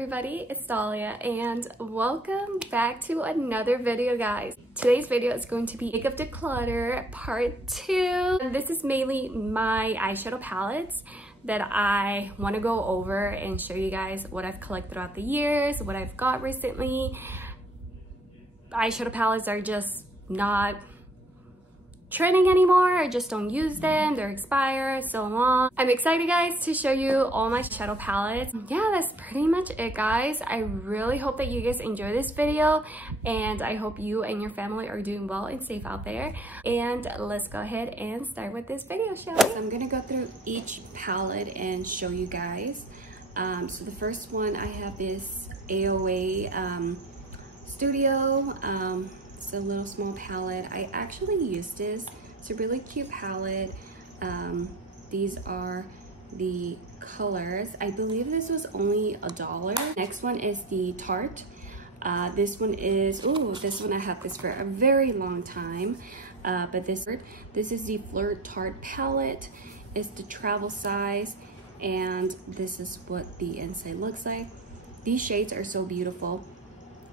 everybody, it's Dahlia and welcome back to another video, guys. Today's video is going to be Makeup Declutter Part 2. This is mainly my eyeshadow palettes that I want to go over and show you guys what I've collected throughout the years, what I've got recently. Eyeshadow palettes are just not trending anymore. I just don't use them, they're expired, so on. I'm excited, guys, to show you all my shadow palettes. Yeah, that's pretty much it, guys. I really hope that you guys enjoy this video, and I hope you and your family are doing well and safe out there. And let's go ahead and start with this video, shall we? So I'm gonna go through each palette and show you guys. So the first one I have this AOA Studio. It's a little small palette. I actually used this. It's a really cute palette. These are the colors. I believe this was only $1. Next one is the Tarte. This one is, this one I have this for a very long time. But this is the Flirt Tarte palette. It's the travel size, and this is what the inside looks like. These shades are so beautiful.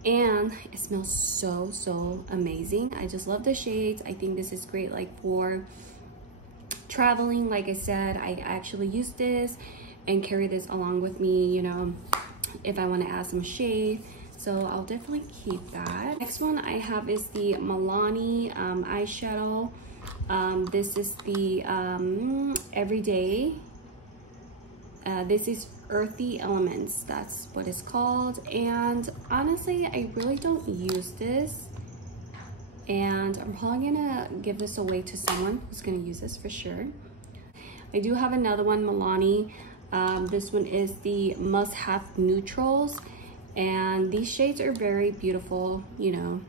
And it smells so amazing. I just love the shades. I think this is great like for traveling. Like I said, I actually use this and carry this along with me, you know, if I want to add some shade. So I'll definitely keep that. Next one I have is the Milani eyeshadow. This is the Everyday. This is Earthy Elements, that's what it's called. And honestly, I really don't use this, and I'm probably gonna give this away to someone who's gonna use this for sure. I do have another one, Milani. This one is the Must Have Neutrals, and these shades are very beautiful, you know,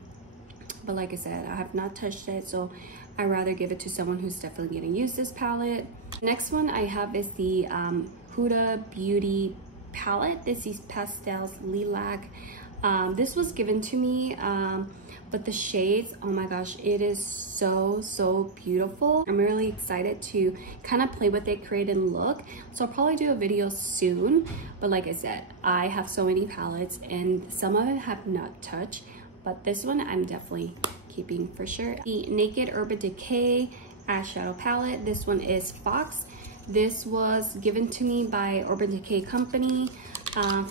but like I said, I have not touched it, so I'd rather give it to someone who's definitely gonna use this palette. Next one I have is the Huda Beauty palette. This is Pastels Lilac. This was given to me, but the shades, oh my gosh, it is so beautiful. I'm really excited to kind of play with it, create a look. So I'll probably do a video soon, but like I said, I have so many palettes and some of them have not touched, but this one I'm definitely keeping for sure. The Naked Urban Decay eyeshadow palette. This one is Fox. This was given to me by Urban Decay Company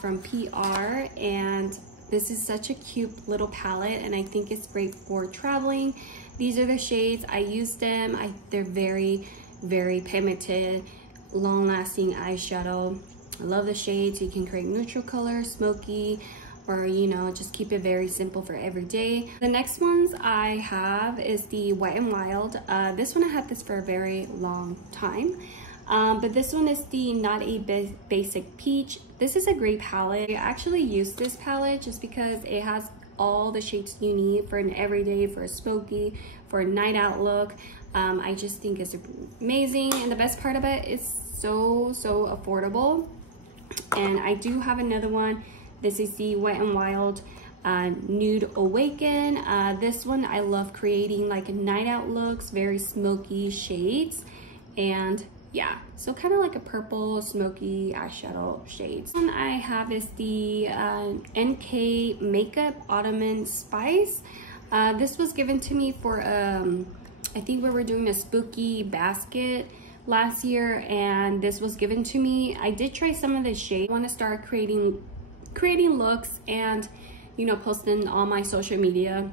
from PR, and this is such a cute little palette, and I think it's great for traveling. These are the shades. I use them. They're very pigmented, long-lasting eyeshadow. I love the shades. You can create neutral color, smoky, or you know, just keep it very simple for every day. The next ones I have is the Wet n Wild. This one I had this for a very long time. But this one is the Not a Basic Peach. This is a great palette. I actually use this palette just because it has all the shades you need for an everyday, for a smoky, for a night out look. I just think it's amazing, and the best part of it is so affordable. And I do have another one. This is the Wet n Wild Nude Awaken. This one I love creating like night out looks, very smoky shades, and yeah, so kind of like a purple smoky eyeshadow shades. One I have is the NK Makeup Ottoman Spice. This was given to me for I think we were doing a spooky basket last year, and this was given to me. I did try some of the shade. I want to start creating looks and, you know, posting on my social media,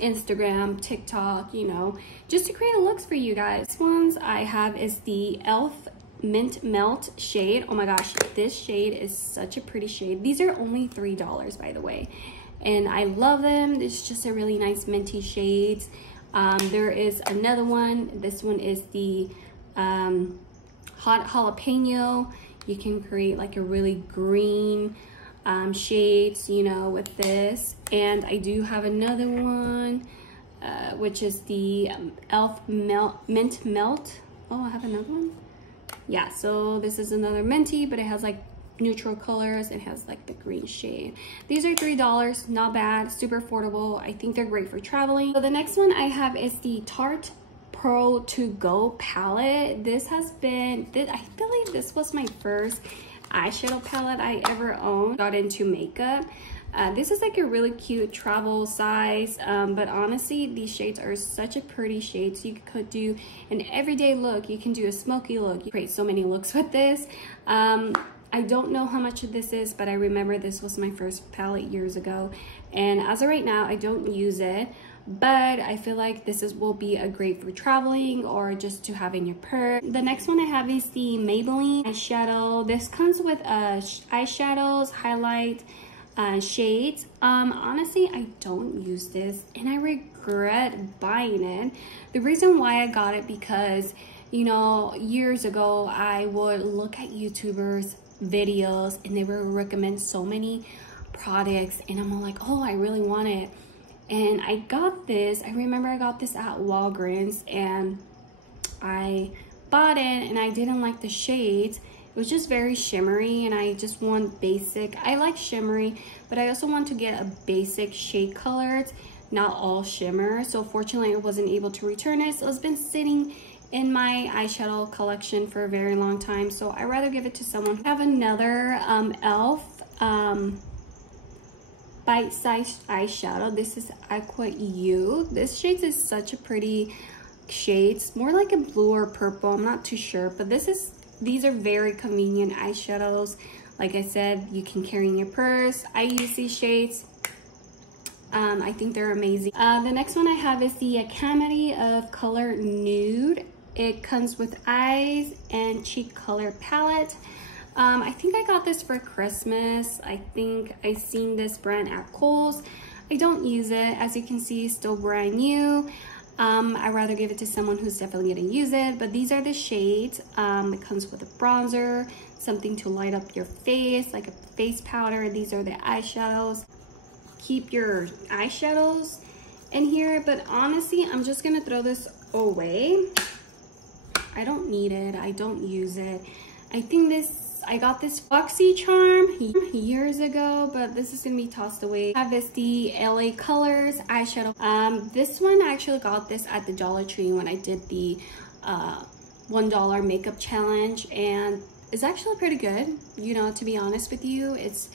Instagram, TikTok, you know, just to create looks for you guys. Next ones I have is the e.l.f. Mint Melt shade. Oh my gosh, this shade is such a pretty shade. These are only $3, by the way, and I love them. It's just a really nice minty shades. There is another one. This one is the Hot Jalapeno. You can create like a really green shades, you know, with this. And I do have another one, which is the e.l.f. Mint Melt. Oh, I have another one. Yeah, so this is another minty, but it has like neutral colors. It has like the green shade. These are $3, not bad, super affordable. I think they're great for traveling. So the next one I have is the Tarte Pro To Go palette. This has been, I believe this was my first eyeshadow palette I ever owned. Got into makeup. This is like a really cute travel size, but honestly these shades are such a pretty shade. So you could do an everyday look, you can do a smoky look, you create so many looks with this. I don't know how much of this is, but I remember this was my first palette years ago, and as of right now I don't use it, but I feel like will be a great for traveling or just to have in your purse. The next one I have is the Maybelline eyeshadow. This comes with eyeshadows, highlight, shades. Honestly I don't use this and I regret buying it. The reason why I got it, because you know, years ago I would look at YouTubers videos and they would recommend so many products and I'm like, oh, I really want it. And I got this, I remember I got this at Walgreens and I bought it and I didn't like the shades. It was just very shimmery and I just want basic. I like shimmery, but I also want to get a basic shade colored, not all shimmer. So fortunately I wasn't able to return it. So it's been sitting in my eyeshadow collection for a very long time. So I'd rather give it to someone. I have another e.l.f. bite-sized eyeshadow. This is Aqua U. This shade is such a pretty shade. It's more like a blue or purple. I'm not too sure, but these are very convenient eyeshadows. Like I said, you can carry in your purse. I use these shades. I think they're amazing. The next one I have is the Academy of Color Nude. It comes with eyes and cheek color palette. I think I got this for Christmas. I think I seen this brand at Kohl's. I don't use it. As you can see, still brand new. I'd rather give it to someone who's definitely gonna use it, but these are the shades. It comes with a bronzer, something to light up your face, like a face powder. These are the eyeshadows. Keep your eyeshadows in here, but honestly, I'm just gonna throw this away. I don't need it, I don't use it. I got this Foxy Charm years ago, but this is gonna be tossed away. I have the LA Colors eyeshadow. This one, I actually got this at the Dollar Tree when I did the $1 makeup challenge, and it's actually pretty good. You know, to be honest with you, it's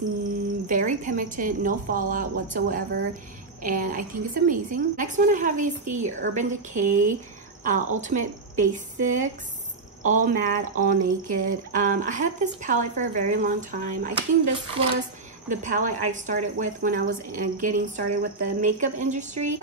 very pigmented, no fallout whatsoever, and I think it's amazing. Next one I have is the Urban Decay Ultimate Basics All Matte All Naked. I had this palette for a very long time. I think this was the palette I started with when I was getting started with the makeup industry.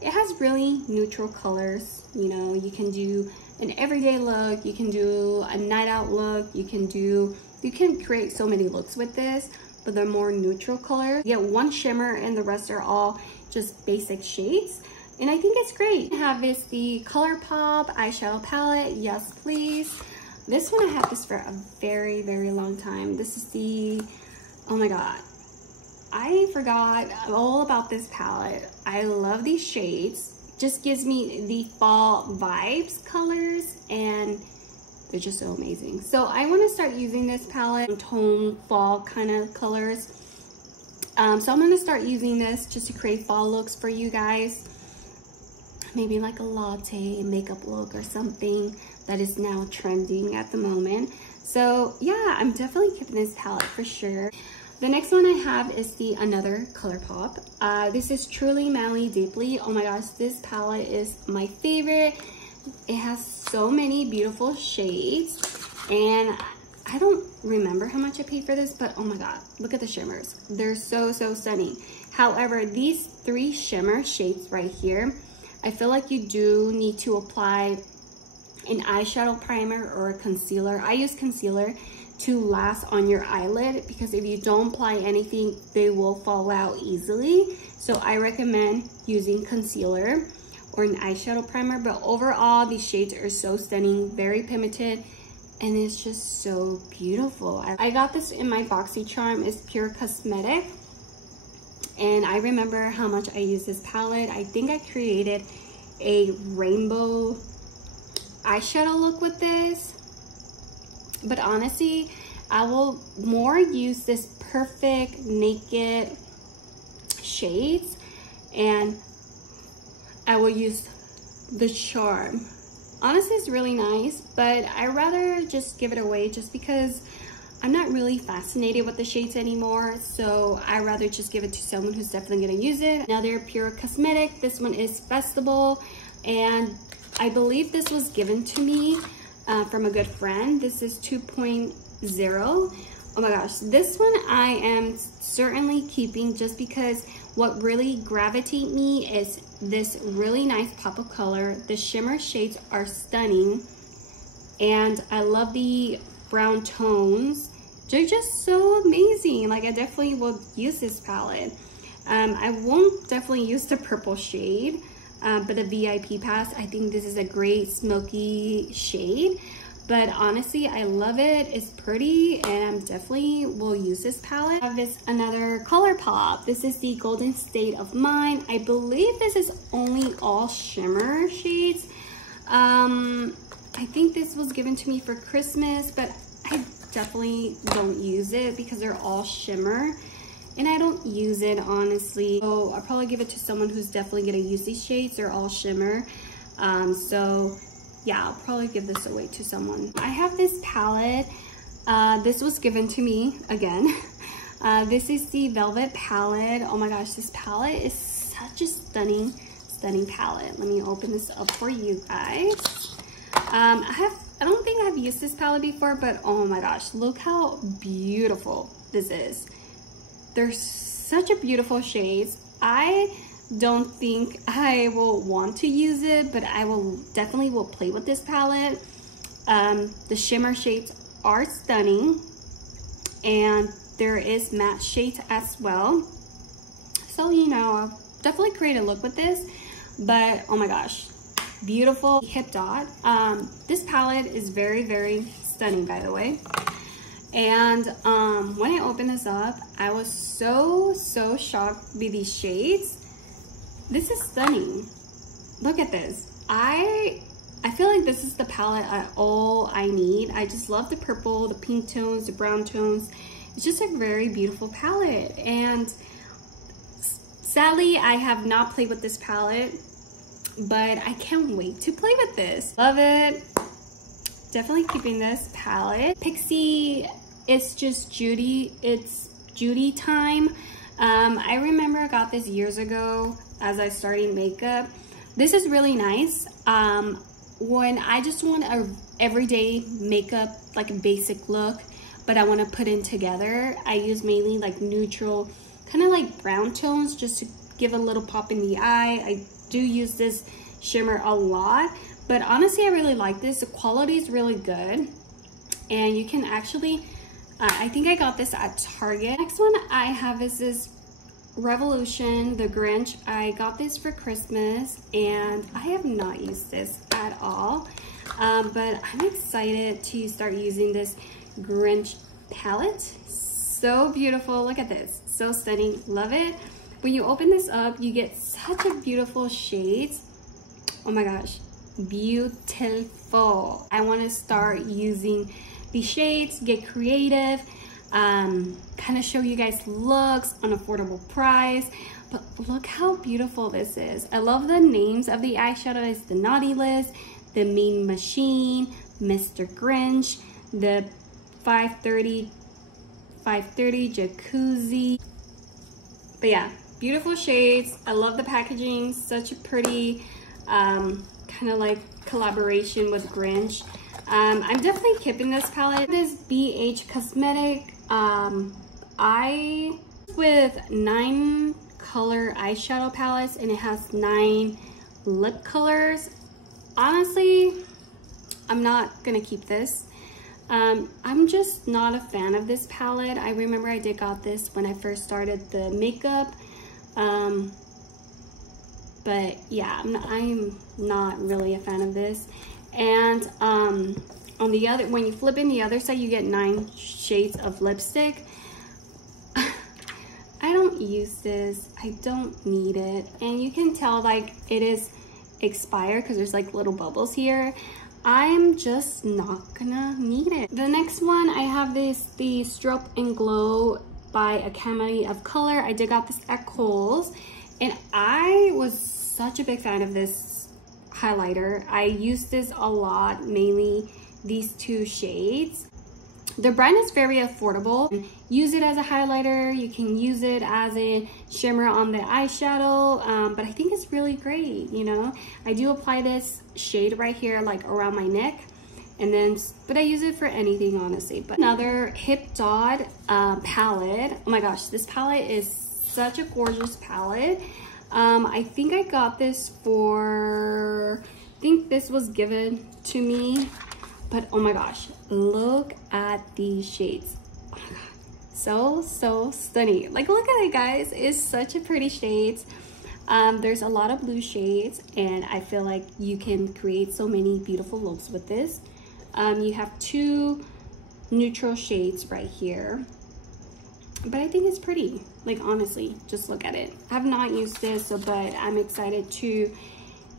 It has really neutral colors. You know, you can do an everyday look, you can do a night out look, you can create so many looks with this, but they're more neutral colors. You get one shimmer and the rest are all just basic shades. And I think it's great. I have the ColourPop eyeshadow palette. Yes, please. This one, I had this for a very, very long time. This is oh my God. I forgot all about this palette. I love these shades. Just gives me the fall vibes colors and they're just so amazing. So I want to start using this palette, tone fall kind of colors. So I'm going to start using this just to create fall looks for you guys. Maybe like a latte makeup look or something that is now trending at the moment. So yeah, I'm definitely keeping this palette for sure. The next one I have is another ColourPop. This is Truly Madly Deeply. Oh my gosh, this palette is my favorite. It has so many beautiful shades, and I don't remember how much I paid for this, but oh my God, look at the shimmers. They're so, so stunning. However, these 3 shimmer shades right here, I feel like you do need to apply an eyeshadow primer or a concealer. I use concealer to last on your eyelid, because if you don't apply anything, they will fall out easily. So I recommend using concealer or an eyeshadow primer. But overall, these shades are so stunning, very pigmented, and it's just so beautiful. I got this in my BoxyCharm. It's Pure Cosmetic, and I remember how much I use this palette. I think I created a rainbow eyeshadow look with this, but honestly, I will more use this Perfect Naked shades, and I will use the Charm honestly it's really nice, but I rather just give it away just because I'm not really fascinated with the shades anymore. So I rather just give it to someone who's definitely gonna use it. Another Pure Cosmetic. This one is Festival, and I believe this was given to me from a good friend. This is 2.0. Oh my gosh, this one I am certainly keeping just because what really gravitate me is this really nice pop of color. The shimmer shades are stunning, and I love the brown tones. They're just so amazing. Like, I definitely will use this palette. I won't definitely use the purple shade, but the VIP Pass, I think this is a great smoky shade. But honestly, I love it. It's pretty, and I definitely will use this palette. I have this another ColourPop. This is the Golden State of Mind. I believe this is only all shimmer shades. I think this was given to me for Christmas, but I definitely don't use it because they're all shimmer, and I don't use it honestly. So I'll probably give it to someone who's definitely gonna use these shades. They're all shimmer. So yeah, I'll probably give this away to someone. I have this palette. This was given to me again. This is the Velvet palette. Oh my gosh, this palette is such a stunning palette. Let me open this up for you guys. I don't think I've used this palette before, but oh my gosh, look how beautiful this is. They're such a beautiful shades. I don't think I will want to use it, but I will definitely play with this palette. The shimmer shades are stunning, and there is matte shades as well. So, you know, I'll definitely create a look with this, but oh my gosh, beautiful hip dot. This palette is very, very stunning, by the way. And when I opened this up, I was so shocked by these shades. This is stunning. Look at this. I feel like this is the palette all I need. I just love the purple, the pink tones, the brown tones. It's just a very beautiful palette. And sadly, I have not played with this palette, but I can't wait to play with this. Love it. Definitely keeping this palette. Pixie, it's just Judy. It's Judy time. I remember I got this years ago as I started makeup. This is really nice. When I just want a everyday makeup, like a basic look, but I want to put in together, I use mainly like neutral, kind of like brown tones, just to give a little pop in the eye. I do use this shimmer a lot, but honestly, I really like this. The quality is really good, and you can actually, I think I got this at Target. Next one I have is this Revolution, the Grinch. I got this for Christmas, and I have not used this at all, but I'm excited to start using this Grinch palette. So beautiful. Look at this. So stunning. Love it. When you open this up, you get such a beautiful shades. Oh my gosh, beautiful. I want to start using these shades, get creative, kind of show you guys looks on affordable price. But look how beautiful this is. I love the names of the eyeshadow. It's the Naughty List, the Mean Machine, Mr. Grinch, the 530 Jacuzzi. But yeah, beautiful shades. I love the packaging. Such a pretty kind of like collaboration with Grinch. I'm definitely keeping this palette. This BH Cosmetic. I with 9 color eyeshadow palettes, and it has 9 lip colors. Honestly, I'm not gonna keep this. I'm just not a fan of this palette. I remember I got this when I first started the makeup, but yeah, I'm not really a fan of this. And on the other, when you flip in the other side, you get 9 shades of lipstick. I don't use this. I don't need it, and you can tell like it is expired because there's like little bubbles here. I'm just not gonna need it. The next one I have is the Stroke and Glow by Academy of Color. I did got this at Kohl's, and I was such a big fan of this highlighter. I use this a lot, mainly these two shades. The brand is very affordable. Use it as a highlighter. You can use it as a shimmer on the eyeshadow, but I think it's really great, you know. I do apply this shade right here, like around my neck, and then, but I use it for anything, honestly. But another Hip Dot palette. Oh my gosh, this palette is such a gorgeous palette. I think I got this for, I think this was given to me. But oh my gosh, look at these shades. Oh my god, so stunning. Like, look at it, guys. It's such a pretty shades. There's a lot of blue shades, and I feel like you can create so many beautiful looks with this. You have two neutral shades right here, but I think it's pretty. Like, honestly, just look at it. I have not used this, but I'm excited to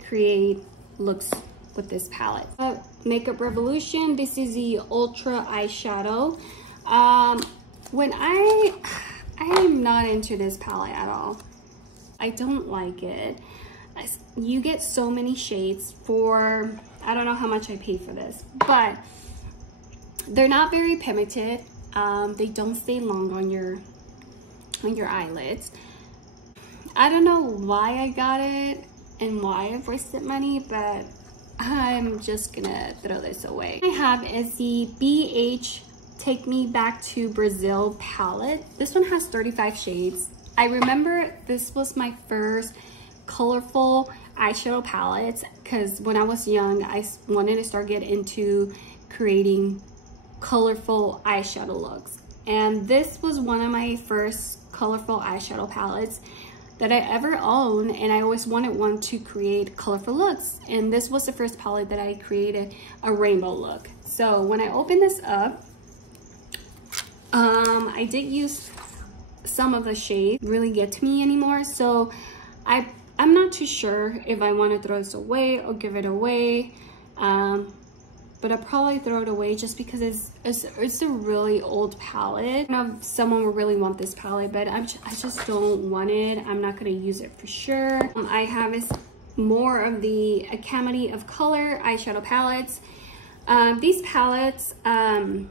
create looks with this palette. Makeup Revolution, this is the Ultra eyeshadow. When I am not into this palette at all. I don't like it. You get so many shades for, I don't know how much I paid for this, but they're not very pigmented. They don't stay long on your eyelids. I don't know why I got it and why I've wasted money, but I'm just gonna throw this away. I have is the BH Take Me Back to Brazil palette. This one has 35 shades. I remember this was my first colorful eyeshadow palettes because when I was young, I wanted to start getting into creating colorful eyeshadow looks. And this was one of my first colorful eyeshadow palettes that I ever owned, and I always wanted one to create colorful looks. And this was the first palette that I created a rainbow look. So when I opened this up, I did use some of the shades, really get to me anymore. So I'm not too sure if I want to throw this away or give it away. But I'll probably throw it away just because it's a really old palette. I don't know if someone would really want this palette, but I just don't want it. I'm not gonna use it for sure. I have is more of the Academy of Color eyeshadow palettes. These palettes, wow,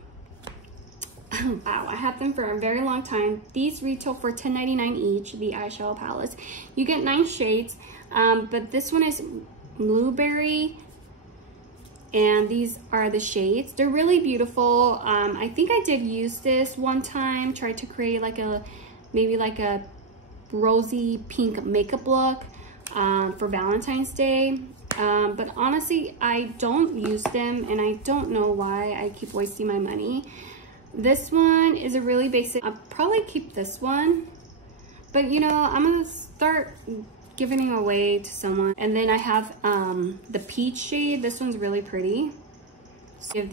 I had them for a very long time. These retail for $10.99 each, the eyeshadow palettes. You get 9 shades, but this one is Blueberry, and these are the shades. They're really beautiful. I think I did use this one time, tried to create like maybe like a rosy pink makeup look for Valentine's Day. But honestly, I don't use them, and I don't know why I keep wasting my money. This one is a really basic. I'll probably keep this one, but you know, I'm gonna start giving it away to someone. And then I have the peach shade. This one's really pretty. So give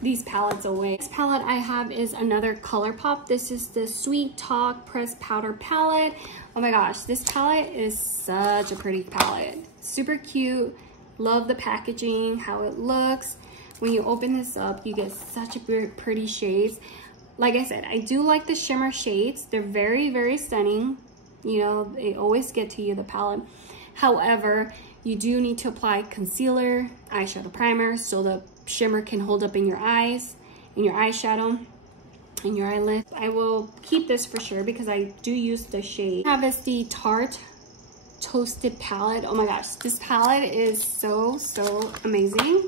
these palettes away. This palette I have is another ColourPop. This is the Sweet Talk Pressed Powder palette. Oh my gosh, this palette is such a pretty palette. Super cute. Love the packaging, how it looks. When you open this up, you get such a pretty shades. Like I said, I do like the shimmer shades. They're very, very stunning. You know, they always get to you, the palette. However, you do need to apply concealer, eyeshadow primer, so the shimmer can hold up in your eyes, in your eyeshadow, in your eyelid. I will keep this for sure because I do use the shade. I have is the Tarte Toasted palette. Oh my gosh, this palette is so amazing.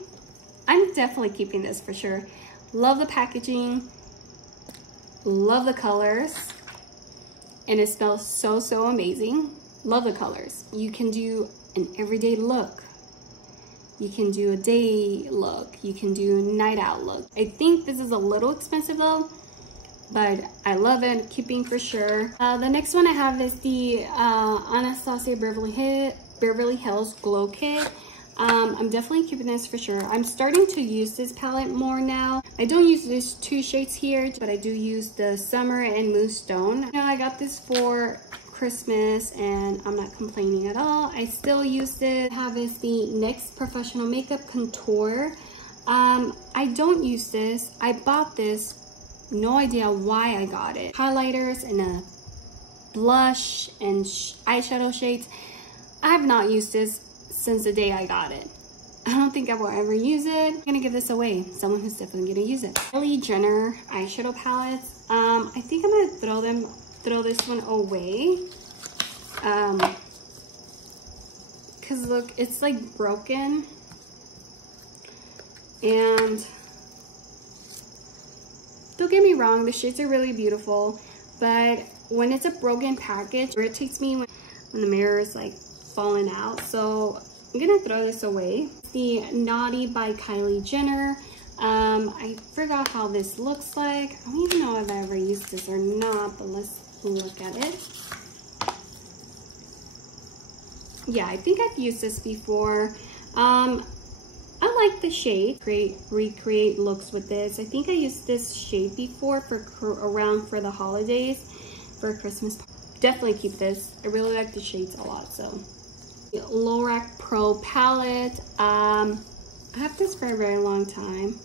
I'm definitely keeping this for sure. Love the packaging, love the colors, and it smells so amazing. Love the colors. You can do an everyday look. You can do a day look. You can do a night out look. I think this is a little expensive though, but I love it, keeping for sure. The next one I have is the Anastasia Beverly Hills Glow Kit. I'm definitely keeping this for sure. I'm starting to use this palette more now. I don't use these 2 shades here, but I do use the Summer and Moonstone. You know, I got this for Christmas and I'm not complaining at all. I still use this. I have is the NYX Professional Makeup Contour. I don't use this. I bought this, no idea why I got it. Highlighters and a blush and eyeshadow shades. I have not used this since the day I got it. I don't think I will ever use it. I'm gonna give this away. Someone who's definitely gonna use it. Kylie Jenner eyeshadow palettes. I think I'm gonna throw this one away. Cause look, it's like broken. And don't get me wrong, the shades are really beautiful, but when it's a broken package, it irritates me when the mirror is like falling out. So I'm gonna throw this away. The Naughty by Kylie Jenner. I forgot how this looks like. I don't even know if I ever used this or not, but let's look at it. Yeah, I think I've used this before. I like the shade. Recreate looks with this. I think I used this shade before for around for the holidays, for Christmas. Definitely keep this. I really like the shades a lot. So, Lorac Pro palette. I have this for a very long time.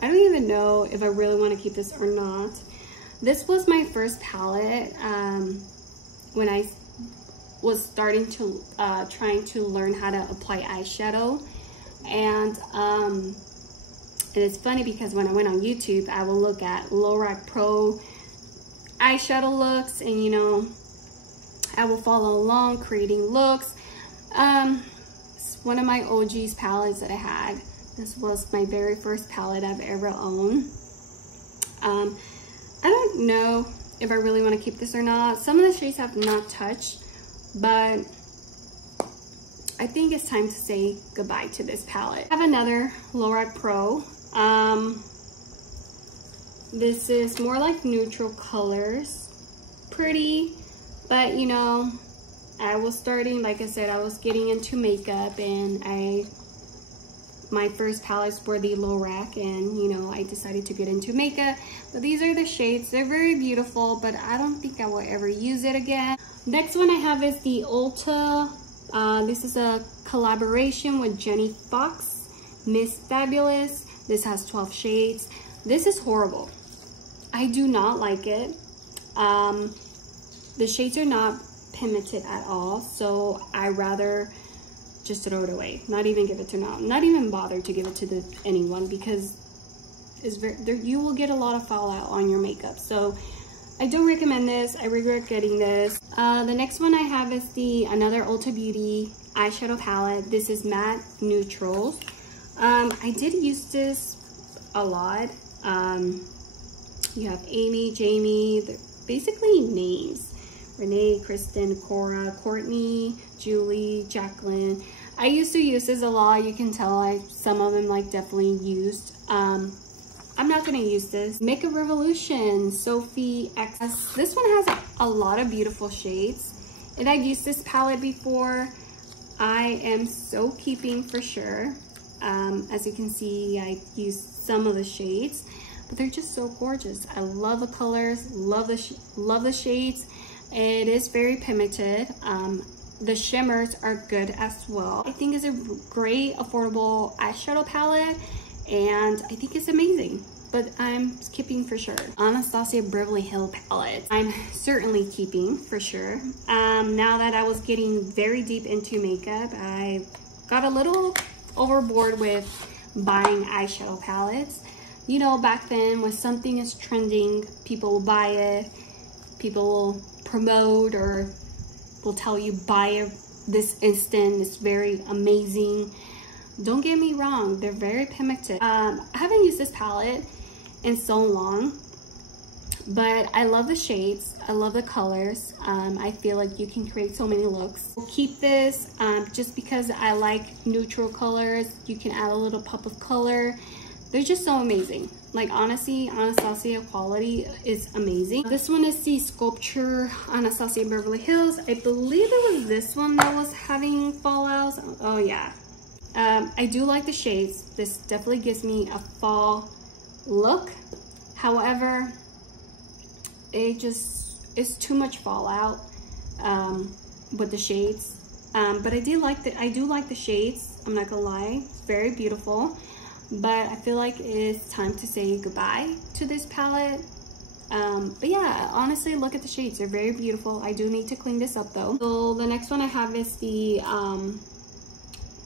I don't even know if I really want to keep this or not. This was my first palette when I was starting to trying to learn how to apply eyeshadow. And it's funny because when I went on YouTube, I will look at Lorac Pro eyeshadow looks, and you know, I will follow along creating looks. It's one of my OG's palettes that I had. This was my very first palette I've ever owned. I don't know if I really want to keep this or not. Some of the shades have not touched, but I think it's time to say goodbye to this palette. I have another Lorac Pro. This is more like neutral colors. Pretty, but you know, I was starting, like I said, I was getting into makeup, and my first palettes were the Lorac, and you know, I decided to get into makeup. But these are the shades. They're very beautiful, but I don't think I will ever use it again. Next one I have is the Ulta. This is a collaboration with Jenny Fox, Miss Fabulous. This has 12 shades. This is horrible. I do not like it. The shades are not pigmented at all, so I rather just throw it away. Not even give it to not even bother to give it to anyone, because it's you will get a lot of fallout on your makeup. So I don't recommend this. I regret getting this. The next one I have is another Ulta Beauty eyeshadow palette. This is Matte Neutrals. I did use this a lot. You have Amy, Jamie, they're basically names. Renee, Kristen, Cora, Courtney, Julie, Jacqueline. I used to use this a lot. You can tell some of them like definitely used. I'm not gonna use this. Makeup Revolution, Sophie X. This one has a lot of beautiful shades, and I've used this palette before. I am so keeping for sure. As you can see, I used some of the shades, but they're just so gorgeous. I love the colors, love the shades. It is very pigmented. The shimmers are good as well. I think it's a great affordable eyeshadow palette, and I think it's amazing, but I'm keeping for sure. Anastasia Beverly Hills palette, I'm certainly keeping for sure. Now that I was getting very deep into makeup, I got a little overboard with buying eyeshadow palettes. You know, back then when something is trending, people will buy it, people will promote or will tell you buy it this instant, it's very amazing. Don't get me wrong, they're very pigmented. I haven't used this palette in so long, but I love the shades, I love the colors. I feel like you can create so many looks. We'll keep this just because I like neutral colors. You can add a little pop of color. They're just so amazing. Like honestly, Anastasia quality is amazing. This one is the Sculpture Anastasia Beverly Hills. I believe it was this one that was having fallouts. Oh yeah. I do like the shades. This definitely gives me a fall look. However, it's too much fallout with the shades. But I do like the shades. I'm not gonna lie, it's very beautiful. But I feel like it's time to say goodbye to this palette. But yeah, honestly, look at the shades. They're very beautiful. I do need to clean this up though. So the next one I have is the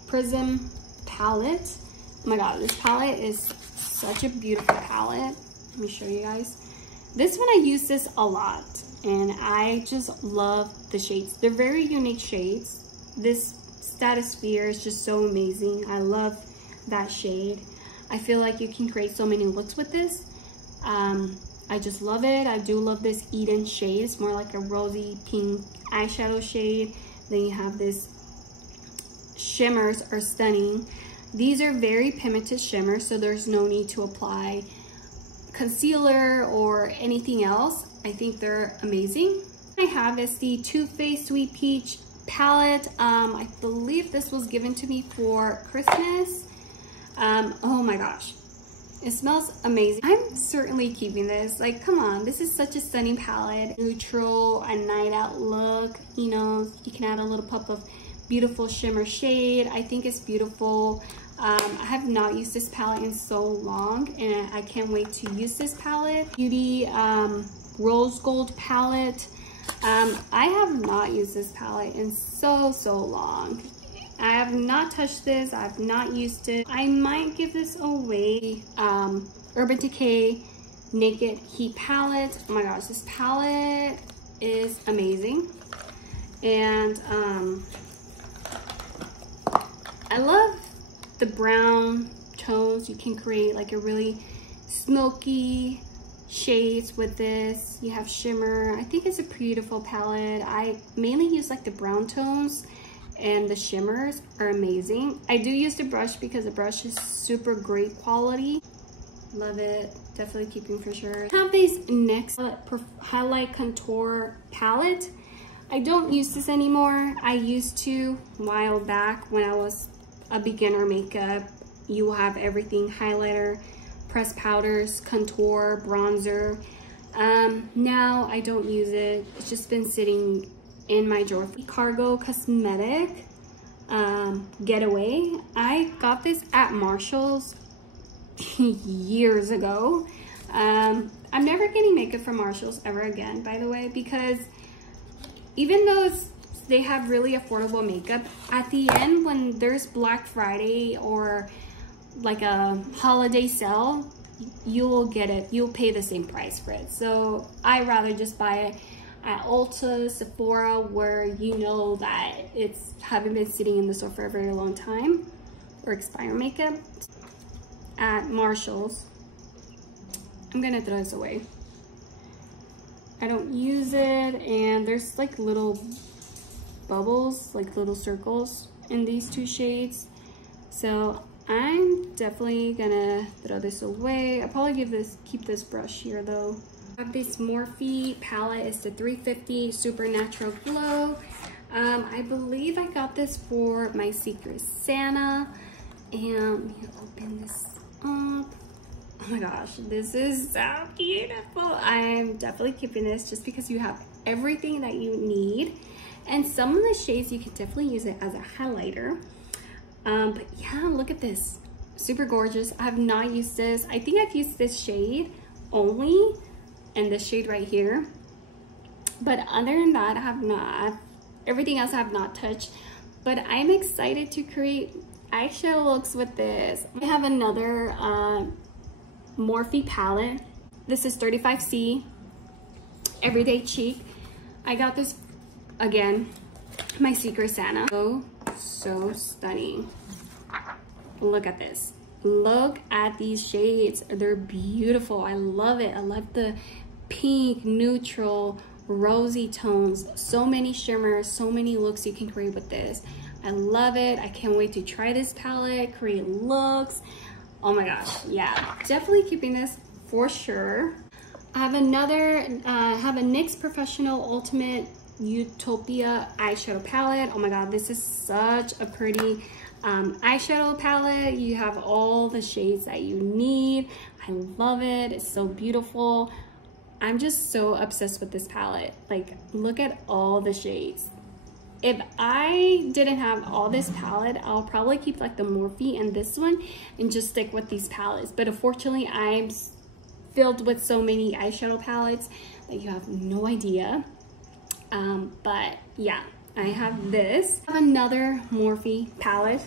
Prism palette. Oh my god, this palette is such a beautiful palette. Let me show you guys. This one, I use this a lot, and I just love the shades. They're very unique shades. This Stratosphere is just so amazing. I love that shade. I feel like you can create so many looks with this. I just love it. I do love this Eden shade. It's more like a rosy pink eyeshadow shade. Then you have this shimmers are stunning. These are very pigmented shimmers, so there's no need to apply concealer or anything else. I think they're amazing. I have is the Too Faced Sweet Peach palette. I believe this was given to me for Christmas. Oh my gosh, it smells amazing. I'm certainly keeping this. Like, come on, this is such a stunning palette. Neutral, a night out look. You know, you can add a little pop of beautiful shimmer shade. I think it's beautiful. I have not used this palette in so long, and I can't wait to use this palette. Beauty Rose Gold palette. I have not used this palette in so long. I have not touched this. I have not used it. I might give this away. Urban Decay Naked Heat palette. Oh my gosh, this palette is amazing. And I love the brown tones. You can create like a really smoky shades with this. You have shimmer. I think it's a beautiful palette. I mainly use like the brown tones, and the shimmers are amazing. I do use the brush because the brush is super great quality. Love it. Definitely keeping for sure. I have this NYX highlight contour palette. I don't use this anymore. I used to a while back when I was a beginner makeup. You will have everything: highlighter, pressed powders, contour, bronzer. Now I don't use it. It's just been sitting in my drawer. Cargo Cosmetic Getaway. I got this at Marshall's years ago. I'm never getting makeup from Marshall's ever again, by the way, because even though they have really affordable makeup, at the end when there's Black Friday or like a holiday sale, you'll get it. You'll pay the same price for it. So I rather just buy it at Ulta, Sephora, where you know that it's haven't been sitting in the store for a very long time, or expire makeup. At Marshall's, I'm gonna throw this away. I don't use it, and there's like little bubbles, like little circles in these two shades. So I'm definitely gonna throw this away. I'll probably keep this brush here though. I have this Morphe palette. It's the 350 Supernatural Glow. I believe I got this for my Secret Santa. And let me open this up. Oh my gosh, this is so beautiful. I'm definitely keeping this just because you have everything that you need. And some of the shades, you can definitely use it as a highlighter. But yeah, look at this. Super gorgeous. I have not used this. I think I've used this shade only, and this shade right here. But other than that, I have not. Everything else I have not touched. But I'm excited to create eyeshadow looks with this. I have another Morphe palette. This is 35C Everyday Cheek. I got this, again, my Secret Santa. So stunning. Look at this. Look at these shades. They're beautiful. I love it. I love the pink, neutral, rosy tones. So many shimmers, so many looks you can create with this. I love it. I can't wait to try this palette, create looks. Oh my gosh, yeah, definitely keeping this for sure. I have another, have a NYX Professional Ultimate Utopia eyeshadow palette. Oh my god, this is such a pretty eyeshadow palette. You have all the shades that you need. I love it. It's so beautiful. I'm just so obsessed with this palette. Like, look at all the shades. If I didn't have all this palette, I'll probably keep like the Morphe and this one and just stick with these palettes. But unfortunately, I'm filled with so many eyeshadow palettes that you have no idea. But yeah, I have this. I have another Morphe palette.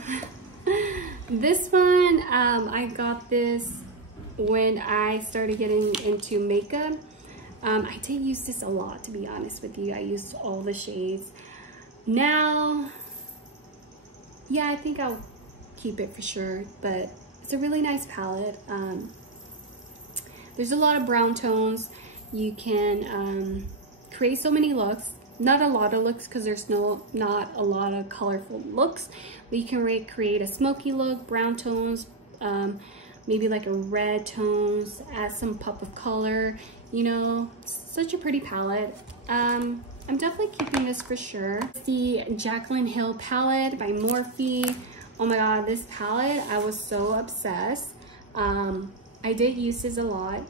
This one, I got this when I started getting into makeup. I did use this a lot, to be honest with you. I used all the shades. Now, yeah, I think I'll keep it for sure, but it's a really nice palette. There's a lot of brown tones. You can create so many looks. Not a lot of looks because there's not a lot of colorful looks, but you can create a smoky look, brown tones, maybe like a red tones, add some pop of color, you know, such a pretty palette. I'm definitely keeping this for sure. It's the Jaclyn Hill palette by Morphe. Oh my god, this palette, I was so obsessed. I did use this a lot.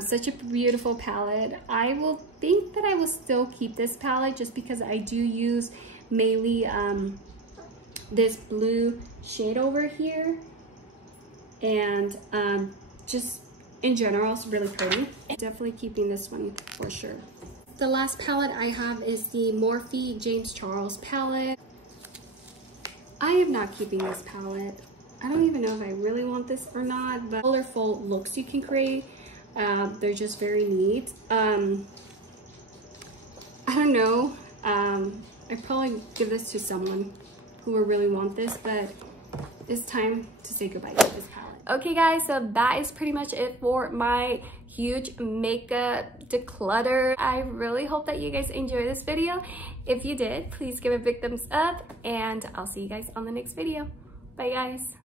Such a beautiful palette. I will think that I will still keep this palette just because I do use mainly this blue shade over here, and just in general it's really pretty. Definitely keeping this one for sure. The last palette I have is the Morphe James Charles palette. I am not keeping this palette. I don't even know if I really want this or not, but colorful looks you can create. They're just very neat. I don't know. I'd probably give this to someone who would really want this, but it's time to say goodbye to this palette. Okay guys, so that is pretty much it for my huge makeup declutter. I really hope that you guys enjoyed this video. If you did, please give a big thumbs up, and I'll see you guys on the next video. Bye guys.